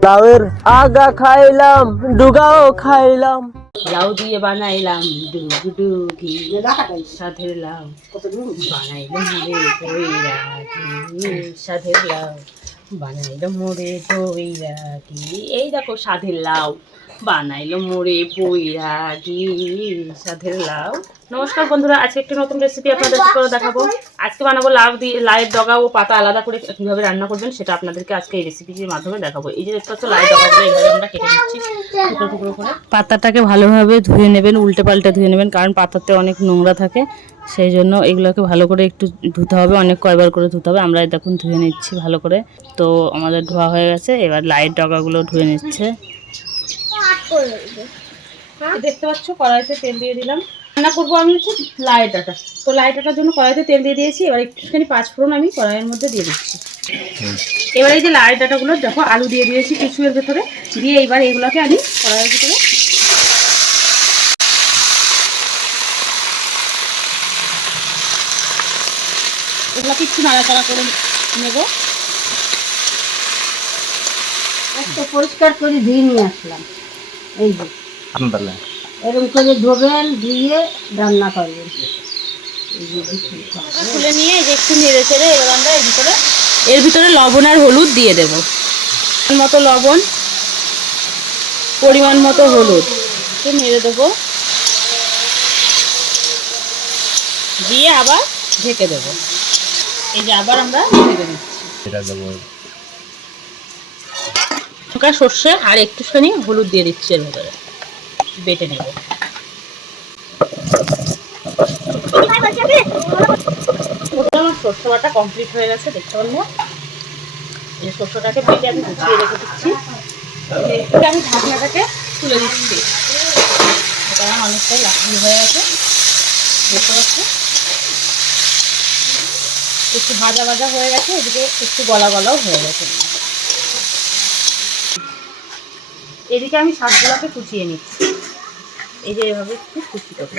লাউয়ের আগা খাইলাম, ডুগাও খাইলাম। লাউ দিয়ে বানাইলাম ডুগডুগি, সাধের লাউ বানাইলাম মোরে দইরাগি, সাধের লাউ বানাইলাম মোরে দইরাগি। এই দেখো সাধের লাউ বানাইলো মোরে বৈরাগী, সাধের লাউ। নমস্কার বন্ধুরা, আজকে একটি নতুন রেসিপি আপনাদের করে দেখাবো। আজকে বানাবো লাউ দিয়ে, লাউয়ের ডগা ও পাতা আলাদা করে কীভাবে রান্না করবেন সেটা আপনাদেরকে আজকে এই রেসিপির মাধ্যমে দেখাবো। এই যে দেখতে পাচ্ছ লাউয়ের ডগাগুলো এইভাবে আমরা কেটে নিচ্ছি টুকরো টুকরো করে। পাতাটাকে ভালোভাবে ধুয়ে নেবেন, উল্টে পাল্টে ধুয়ে নেবেন, কারণ পাতাতে অনেক নোংরা থাকে, সেই জন্য এগুলোকে ভালো করে একটু ধুতে হবে, অনেক কয়বার করে ধুতে হবে। আমরা দেখুন ধুয়ে নিচ্ছি ভালো করে। তো আমাদের ধোয়া হয়ে গেছে, এবার লাউয়ের ডগাগুলো ধুয়ে নিচ্ছে। দেখতে পাচ্ছ কড়াইতে তেল দিয়ে দিলাম। রান্না করবো আমি হচ্ছে লাই ডাঁটা। তো লাই ডাঁটার জন্য কড়াইতে তেল দিয়ে দিয়েছি। এবার একটুখানি পাঁচফোড়ন আমি কড়াইয়ের মধ্যে দিয়ে দিচ্ছি। এবার এই যে লাই ডাঁটাগুলো দেখো আলু দিয়ে দিয়েছি কিছুয়ের ভেতরে দিয়ে, এবার এইগুলোকে আমি কড়াইয়ের ভেতরে এগুলোকে একটু নাড়াচাড়া করে নেব। একটা পরিষ্কার করে ধুয়ে নিয়ে আসলাম। এই যে এরকম করে ধোবেন, ধুয়ে রান্না করবেন। খুলে নিয়ে এই যে একটু নেড়ে চেড়ে এবার আমরা এর ভিতরে লবণ আর হলুদ দিয়ে দেব। মতো লবণ, পরিমাণ মতো হলুদ একটু নেড়ে দেবো, দিয়ে আবার ঢেকে দেবো। এই যে আবার আমরা ঢেকে দিচ্ছি। লঙ্কা, সর্ষে আর একটুখানি হলুদ দিয়ে দিচ্ছি এর ভেতরে, বেটে নেব। আমার সর্ষে বাটা কমপ্লিট হয়ে গেছে, দেখতে পারবো। এই সর্ষেটাকে বেটে আমি গুছিয়ে রেখে দিচ্ছি। আমি ঢাকনাটাকে তুলে দিচ্ছি, কারণ অনেকটাই লাকড়ি হয়ে গেছে। দেখতে পাচ্ছি একটু ভাজা ভাজা হয়ে গেছে, এদিকে একটু গলা গলাও হয়ে গেছে। এদিকে আমি শাকগুলোকে কুচিয়ে নিচ্ছি। এই যে এভাবে একটু কুচি করবো।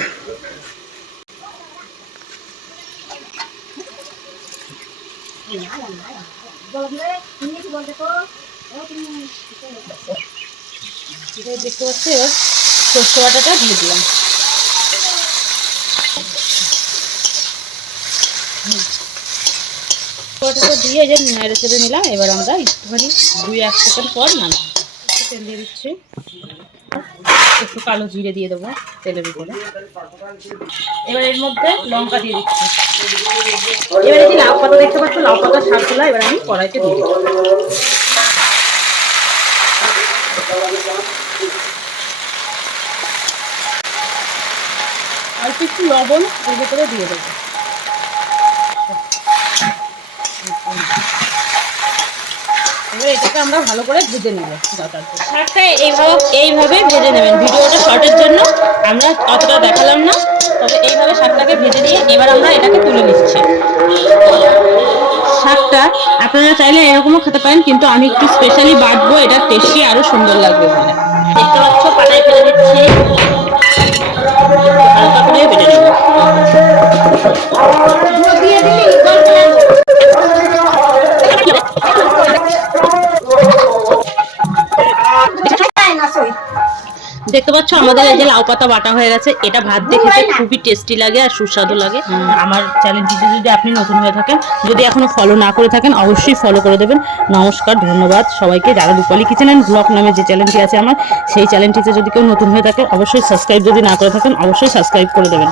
দেখতে পাচ্ছি এবার সর্ষে বাটাটা দিয়ে দিলাম। বাটাটা দিয়ে এই যে নেড়ে চেড়ে নিলাম। এবার আমরা একটুখানি 2-1 সেকেন্ড পর নামাবো। একটু তেল দিয়ে দিচ্ছি, একটু কালো জিরে দিয়ে দেবো তেলের উপরে। এবার এর মধ্যে লঙ্কা দিয়ে দিচ্ছি। এবার এই যে লাউ পাতা দেখতে পাচ্ছ, লাউ পাতার শাকগুলো এবার আমি কড়াইতে দিয়ে দিচ্ছি। আর একটু লবণ এর ভেতরে দিয়ে দেবো। এবার এটাকে আমরা ভালো করে ভেজে নেব। শাকটা এইভাবে ভেজে নেবেন। ভিডিওটা শর্টের জন্য আমরা অতটা দেখালাম না, তবে এইভাবে শাকটাকে ভেজে নিয়ে এবার আমরা এটাকে তুলে নিচ্ছি। শাকটা আপনারা চাইলে এরকমও খেতে পারেন, কিন্তু আমি একটু স্পেশালি বাটবো, এটা টেস্টি আরো সুন্দর লাগবে বলে। দেখতে পাচ্ছ পাটায় ফেলে দিচ্ছি, হালকা করে বেটে নেব। দেখতে পাচ্ছ আমাদের এই যে লাউ পাতা বাটা হয়ে গেছে। এটা ভাত দিয়ে খেতে খুবই টেস্টি লাগে আর সুস্বাদু লাগে। আমার চ্যানেলটিতে যদি আপনি নতুন হয়ে থাকেন, যদি এখনো ফলো না করে থাকেন, অবশ্যই ফলো করে দেবেন। নমস্কার, ধন্যবাদ সবাইকে। যারা রূপালী কিচেন অ্যান্ড ব্লগ নামে যে চ্যানেলটি আছে আমার, সেই চ্যানেলটিতে যদি কেউ নতুন হয়ে থাকে অবশ্যই সাবস্ক্রাইব, যদি না করে থাকেন অবশ্যই সাবস্ক্রাইব করে দেবেন।